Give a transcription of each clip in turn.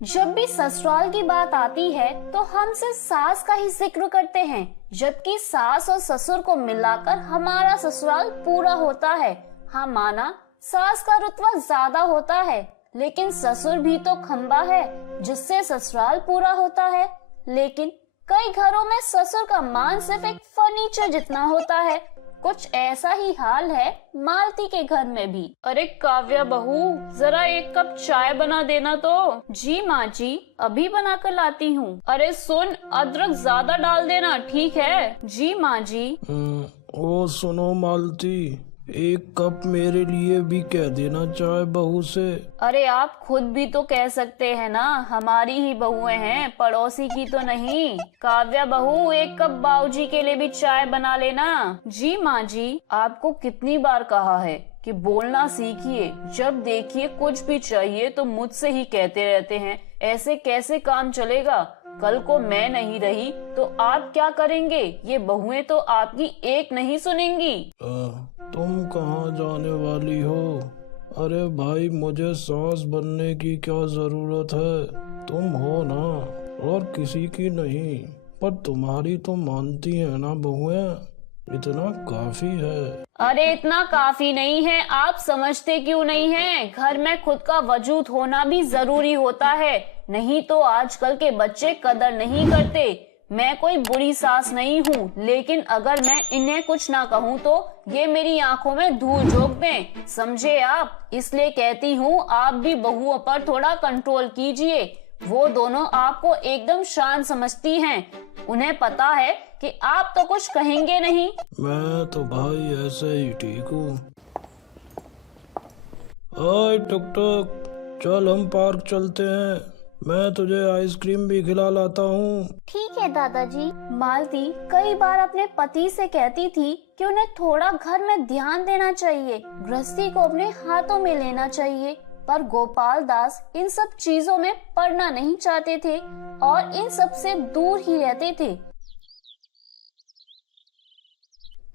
जब भी ससुराल की बात आती है तो हम सिर्फ सास का ही जिक्र करते हैं, जबकि सास और ससुर को मिलाकर हमारा ससुराल पूरा होता है। हाँ माना, सास का रुतबा ज्यादा होता है, लेकिन ससुर भी तो खंबा है जिससे ससुराल पूरा होता है। लेकिन कई घरों में ससुर का मान सिर्फ एक फर्नीचर जितना होता है। कुछ ऐसा ही हाल है मालती के घर में भी। अरे काव्या बहू, जरा एक कप चाय बना देना तो। जी माँ जी, अभी बना कर लाती हूँ। अरे सुन, अदरक ज्यादा डाल देना, ठीक है? जी माँ जी। ओ सुनो मालती, एक कप मेरे लिए भी कह देना चाय बहू से। अरे आप खुद भी तो कह सकते हैं ना, हमारी ही बहुएं हैं, पड़ोसी की तो नहीं। काव्या बहू, एक कप बाऊजी के लिए भी चाय बना लेना। जी माँ जी। आपको कितनी बार कहा है कि बोलना सीखिए, जब देखिए कुछ भी चाहिए तो मुझसे ही कहते रहते हैं। ऐसे कैसे काम चलेगा? कल को मैं नहीं रही तो आप क्या करेंगे? ये बहुएं तो आपकी एक नहीं सुनेंगी। तुम कहाँ जाने वाली हो? अरे भाई, मुझे सास बनने की क्या जरूरत है? तुम हो ना, और किसी की नहीं। पर तुम्हारी तो मानती है ना बहुएं, इतना काफी है। अरे इतना काफी नहीं है, आप समझते क्यों नहीं हैं? घर में खुद का वजूद होना भी जरूरी होता है, नहीं तो आजकल के बच्चे कदर नहीं करते। मैं कोई बुरी सास नहीं हूँ, लेकिन अगर मैं इन्हें कुछ ना कहूँ तो ये मेरी आंखों में धूल झोंक दें, समझे आप? इसलिए कहती हूँ, आप भी बहुओं पर थोड़ा कंट्रोल कीजिए। वो दोनों आपको एकदम शांत समझती हैं। उन्हें पता है कि आप तो कुछ कहेंगे नहीं। मैं तो भाई ऐसे ही ठीक हूँ। ओए टुक टुक, चल हम पार्क चलते हैं, मैं तुझे आइसक्रीम भी खिला लाता हूँ। ठीक है दादाजी। मालती कई बार अपने पति से कहती थी कि उन्हें थोड़ा घर में ध्यान देना चाहिए, गृहस्थी को अपने हाथों में लेना चाहिए, पर गोपाल दास इन सब चीजों में पड़ना नहीं चाहते थे और इन सब से दूर ही रहते थे।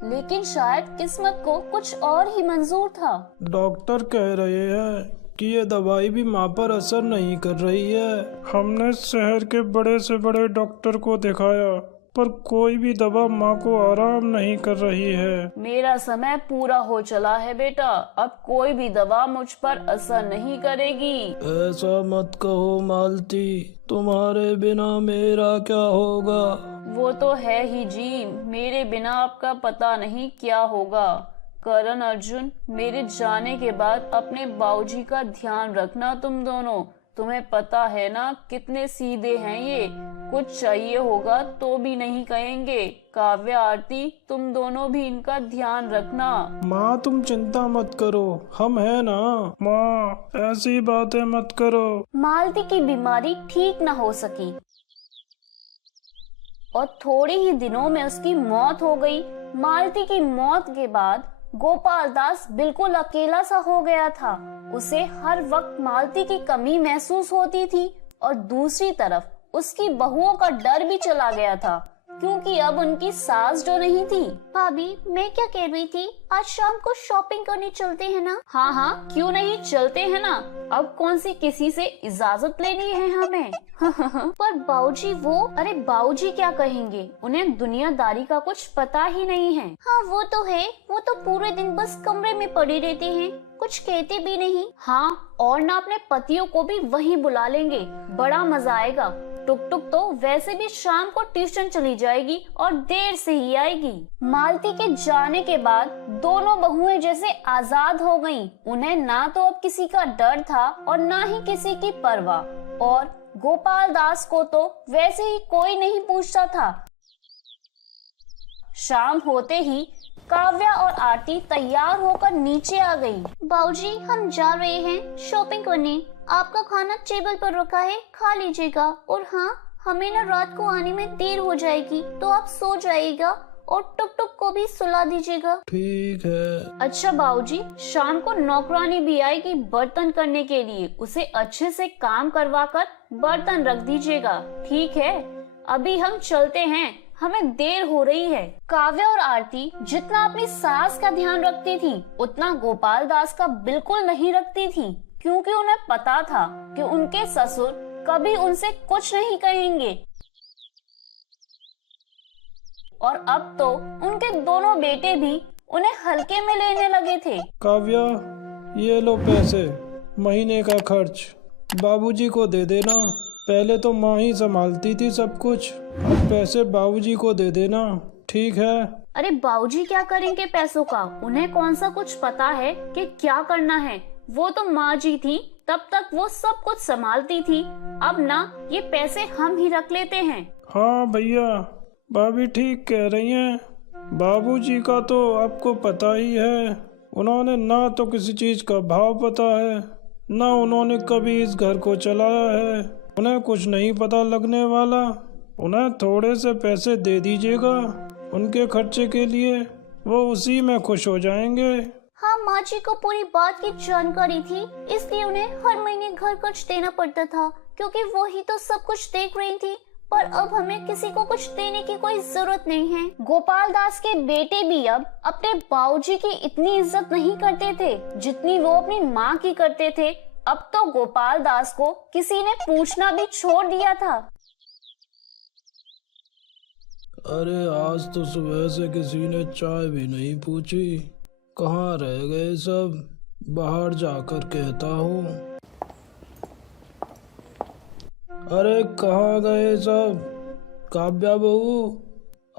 लेकिन शायद किस्मत को कुछ और ही मंजूर था। डॉक्टर कह रहे हैं कि ये दवाई भी माँ पर असर नहीं कर रही है। हमने शहर के बड़े से बड़े डॉक्टर को दिखाया, पर कोई भी दवा माँ को आराम नहीं कर रही है। मेरा समय पूरा हो चला है बेटा, अब कोई भी दवा मुझ पर असर नहीं करेगी। ऐसा मत कहो मालती, तुम्हारे बिना मेरा क्या होगा? वो तो है ही जी, मेरे बिना आपका पता नहीं क्या होगा। करण अर्जुन, मेरे जाने के बाद अपने बाबूजी का ध्यान रखना तुम दोनों। तुम्हें पता है ना कितने सीधे हैं ये, कुछ चाहिए होगा तो भी नहीं कहेंगे। काव्या, आरती, तुम दोनों भी इनका ध्यान रखना। माँ तुम चिंता मत करो, हम है ना। माँ ऐसी बातें मत करो। मालती की बीमारी ठीक न हो सकी और थोड़े ही दिनों में उसकी मौत हो गई। मालती की मौत के बाद गोपाल दास बिल्कुल अकेला सा हो गया था। उसे हर वक्त मालती की कमी महसूस होती थी और दूसरी तरफ उसकी बहुओं का डर भी चला गया था, क्योंकि अब उनकी सास जो नहीं थी। भाभी, मैं क्या कह रही थी, आज शाम को शॉपिंग करने चलते हैं ना? हाँ हाँ, क्यों नहीं, चलते हैं ना। अब कौन सी किसी से इजाजत लेनी है हमें? पर बाऊजी अरे बाऊजी क्या कहेंगे? उन्हें दुनियादारी का कुछ पता ही नहीं है। हाँ वो तो है, वो तो पूरे दिन बस कमरे में पड़े रहते हैं, कुछ कहते भी नहीं। हाँ, और ना अपने पतियों को भी वहीं बुला लेंगे, बड़ा मजा आएगा। टुक टुक तो वैसे भी शाम को ट्यूशन चली जाएगी और देर से ही आएगी। मालती के जाने के बाद दोनों बहुएं जैसे आजाद हो गईं। उन्हें ना तो अब किसी का डर था और ना ही किसी की परवाह, और गोपाल दास को तो वैसे ही कोई नहीं पूछता था। शाम होते ही काव्या और आरती तैयार होकर नीचे आ गई। बाऊजी, हम जा रहे हैं शॉपिंग करने, आपका खाना टेबल पर रखा है, खा लीजिएगा। और हाँ, हमें ना रात को आने में देर हो जाएगी तो आप सो जाइएगा और टुक टुक को भी सुला दीजिएगा। ठीक है। अच्छा बाऊजी, शाम को नौकरानी भी आएगी बर्तन करने के लिए, उसे अच्छे से काम करवा कर बर्तन रख दीजिएगा, ठीक है? अभी हम चलते हैं, हमें देर हो रही है। काव्या और आरती जितना अपनी सास का ध्यान रखती थी, उतना गोपाल दास का बिल्कुल नहीं रखती थी, क्योंकि उन्हें पता था कि उनके ससुर कभी उनसे कुछ नहीं कहेंगे। और अब तो उनके दोनों बेटे भी उन्हें हल्के में लेने लगे थे। काव्या, ये लो पैसे, महीने का खर्च बाबूजी को दे देना। पहले तो माँ ही संभालती थी सब कुछ, अब पैसे बाबूजी को दे देना, ठीक है? अरे बाबूजी क्या करेंगे पैसों का? उन्हें कौन सा कुछ पता है कि क्या करना है? वो तो माँ जी थी, तब तक वो सब कुछ संभालती थी। अब ना ये पैसे हम ही रख लेते हैं। हाँ भैया, भाभी ठीक कह रही हैं। बाबूजी का तो आपको पता ही है, उन्होंने ना तो किसी चीज का भाव पता है, ना उन्होंने कभी इस घर को चलाया है। उन्हें कुछ नहीं पता लगने वाला। उन्हें थोड़े से पैसे दे दीजिएगा उनके खर्चे के लिए, वो उसी में खुश हो जाएंगे। हाँ, माँ जी को पूरी बात की जानकारी थी, इसलिए उन्हें हर महीने घर खर्च देना पड़ता था, क्योंकि वो ही तो सब कुछ देख रही थी। पर अब हमें किसी को कुछ देने की कोई जरूरत नहीं है। गोपाल दास के बेटे भी अब अपने बाबूजी की इतनी इज्जत नहीं करते थे जितनी वो अपनी माँ की करते थे। अब तो गोपाल दास को किसी ने पूछना भी छोड़ दिया था। अरे आज तो सुबह से किसी ने चाय भी नहीं पूछी, कहाँ रह गए सब? बाहर जाकर कहता हूँ। अरे कहाँ गए सब? काव्या बहू,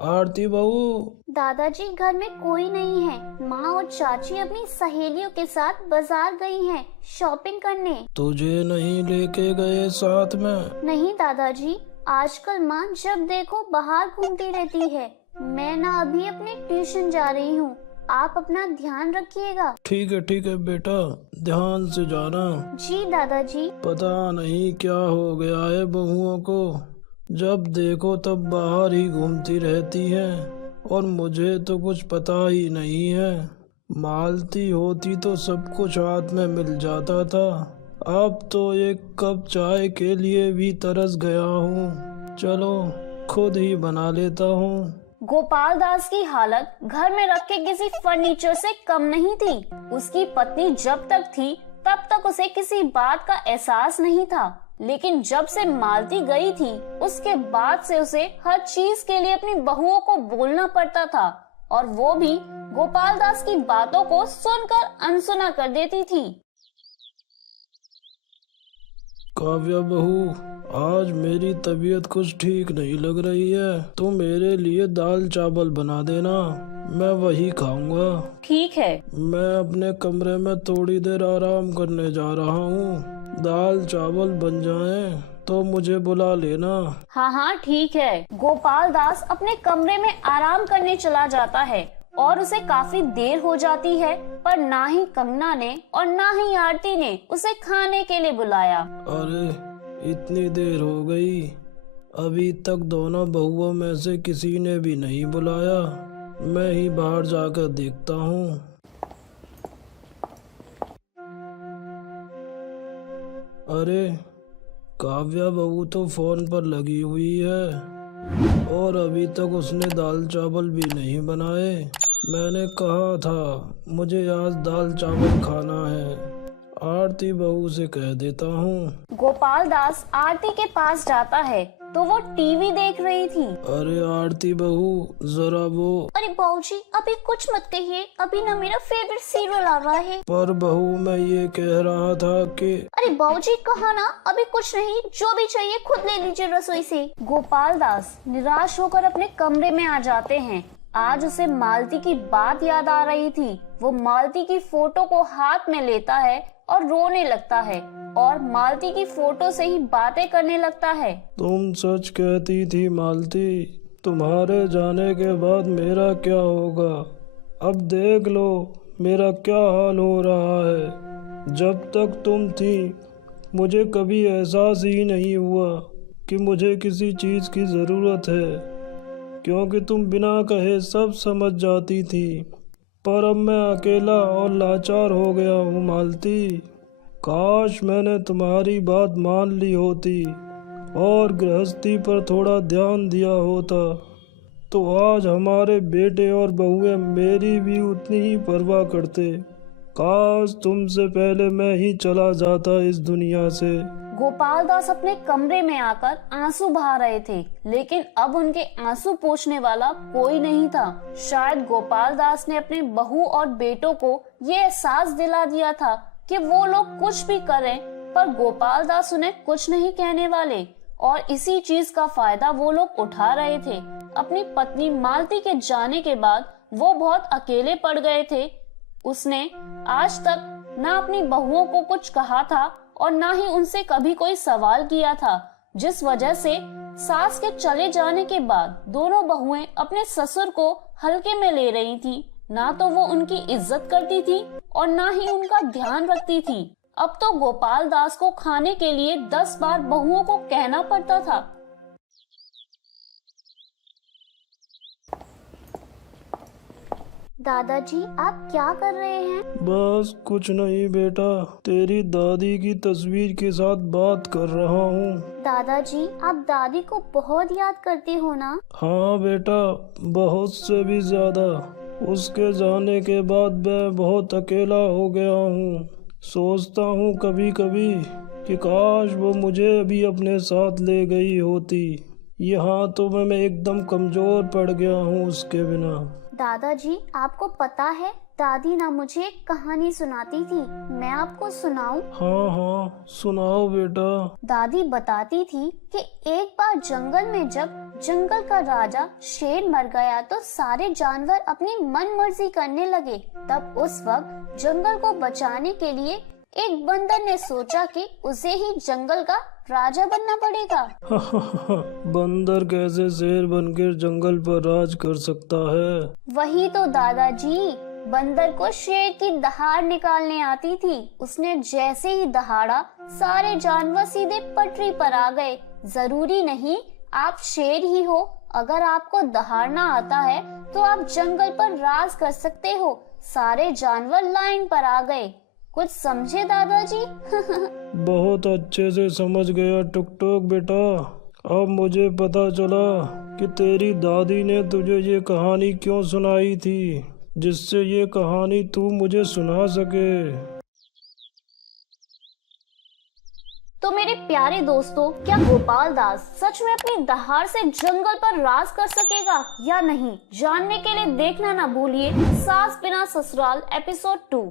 आरती बहू। दादाजी घर में कोई नहीं है। माँ और चाची अपनी सहेलियों के साथ बाजार गई हैं शॉपिंग करने। तुझे नहीं लेके गए साथ में? नहीं दादाजी, आजकल माँ जब देखो बाहर घूमती रहती है। मैं ना अभी अपने ट्यूशन जा रही हूँ। आप अपना ध्यान रखिएगा। ठीक है बेटा, ध्यान से जाना। जी दादाजी। पता नहीं क्या हो गया है बहुओं को, जब देखो तब बाहर ही घूमती रहती हैं और मुझे तो कुछ पता ही नहीं है। मालती होती तो सब कुछ हाथ में मिल जाता था। अब तो एक कप चाय के लिए भी तरस गया हूँ। चलो खुद ही बना लेता हूँ। गोपाल दास की हालत घर में रखे किसी फर्नीचर से कम नहीं थी। उसकी पत्नी जब तक थी तब तक उसे किसी बात का एहसास नहीं था, लेकिन जब से मालती गई थी उसके बाद से उसे हर चीज के लिए अपनी बहुओं को बोलना पड़ता था, और वो भी गोपाल दास की बातों को सुनकर अनसुना कर देती थी। काव्या बहू, आज मेरी तबीयत कुछ ठीक नहीं लग रही है, तुम मेरे लिए दाल चावल बना देना, मैं वही खाऊंगा। ठीक है। मैं अपने कमरे में थोड़ी देर आराम करने जा रहा हूँ। दाल चावल बन जाएं तो मुझे बुला लेना। हाँ ठीक है। गोपाल दास अपने कमरे में आराम करने चला जाता है और उसे काफी देर हो जाती है, पर ना ही कंगना ने और ना ही आरती ने उसे खाने के लिए बुलाया। अरे इतनी देर हो गई, अभी तक दोनों बहुओं में से किसी ने भी नहीं बुलाया। मैं ही बाहर जाकर देखता हूँ। अरे काव्या बहू तो फोन पर लगी हुई है और अभी तक उसने दाल चावल भी नहीं बनाए। मैंने कहा था मुझे आज दाल चावल खाना है। आरती बहू से कह देता हूँ। गोपाल दास आरती के पास जाता है तो वो टीवी देख रही थी। अरे आरती बहू, जरा वो। अरे बाबूजी, अभी कुछ मत कहिए, अभी ना मेरा फेवरेट सीरियल आ रहा है। पर बहू मैं ये कह रहा था कि। अरे बाबूजी कहा ना, अभी कुछ नहीं, जो भी चाहिए खुद ले लीजिए रसोई से। गोपाल दास निराश होकर अपने कमरे में आ जाते हैं। आज उसे मालती की बात याद आ रही थी। वो मालती की फोटो को हाथ में लेता है और रोने लगता है और मालती की फोटो से ही बातें करने लगता है। तुम सच कहती थी मालती, तुम्हारे जाने के बाद मेरा क्या होगा? अब देख लो मेरा क्या हाल हो रहा है। जब तक तुम थी मुझे कभी एहसास ही नहीं हुआ कि मुझे किसी चीज की जरूरत है, क्योंकि तुम बिना कहे सब समझ जाती थी। पर अब मैं अकेला और लाचार हो गया हूँ मालती। काश मैंने तुम्हारी बात मान ली होती और गृहस्थी पर थोड़ा ध्यान दिया होता, तो आज हमारे बेटे और बहुएं मेरी भी उतनी ही परवाह करते। काश तुमसे पहले मैं ही चला जाता इस दुनिया से। गोपाल दास अपने कमरे में आकर आंसू बहा रहे थे, लेकिन अब उनके आंसू पोंछने वाला कोई नहीं था। शायद गोपाल दास ने अपने बहू और बेटों को ये एहसास दिला दिया था कि वो लोग कुछ भी करें पर गोपाल दास उन्हें कुछ नहीं कहने वाले, और इसी चीज का फायदा वो लोग उठा रहे थे। अपनी पत्नी मालती के जाने के बाद वो बहुत अकेले पड़ गए थे। उसने आज तक ना अपनी बहुओं को कुछ कहा था और ना ही उनसे कभी कोई सवाल किया था, जिस वजह से सास के चले जाने के बाद दोनों बहुएं अपने ससुर को हल्के में ले रही थी। ना तो वो उनकी इज्जत करती थी और ना ही उनका ध्यान रखती थी। अब तो गोपाल दास को खाने के लिए 10 बार बहुओं को कहना पड़ता था। दादाजी, आप क्या कर रहे हैं? बस कुछ नहीं बेटा, तेरी दादी की तस्वीर के साथ बात कर रहा हूँ। दादाजी, आप दादी को बहुत याद करते हो ना? हाँ बेटा, बहुत से भी ज्यादा। उसके जाने के बाद मैं बहुत अकेला हो गया हूँ। सोचता हूँ कभी कभी कि काश वो मुझे भी अपने साथ ले गई होती। यहाँ तो मैं एकदम कमजोर पड़ गया हूँ उसके बिना। दादाजी, आपको पता है दादी ना मुझे एक कहानी सुनाती थी, मैं आपको सुनाऊं? हाँ हाँ, सुनाओ बेटा। दादी बताती थी कि एक बार जंगल में जब जंगल का राजा शेर मर गया तो सारे जानवर अपनी मन मर्जी करने लगे। तब उस वक्त जंगल को बचाने के लिए एक बंदर ने सोचा कि उसे ही जंगल का राजा बनना पड़ेगा। बंदर कैसे शेर बनकर जंगल पर राज कर सकता है? वही तो दादाजी, बंदर को शेर की दहाड़ निकालने आती थी। उसने जैसे ही दहाड़ा, सारे जानवर सीधे पटरी पर आ गए। जरूरी नहीं आप शेर ही हो, अगर आपको दहाड़ना आता है तो आप जंगल पर राज कर सकते हो। सारे जानवर लाइन पर आ गए। कुछ समझे दादाजी? बहुत अच्छे से समझ गया टुक टुक बेटा। अब मुझे पता चला कि तेरी दादी ने तुझे ये कहानी क्यों सुनाई थी, जिससे ये कहानी तू मुझे सुना सके। तो मेरे प्यारे दोस्तों, क्या गोपाल दास सच में अपनी दहाड़ से जंगल पर राज कर सकेगा या नहीं? जानने के लिए देखना ना भूलिए सास बिना ससुराल एपिसोड 2।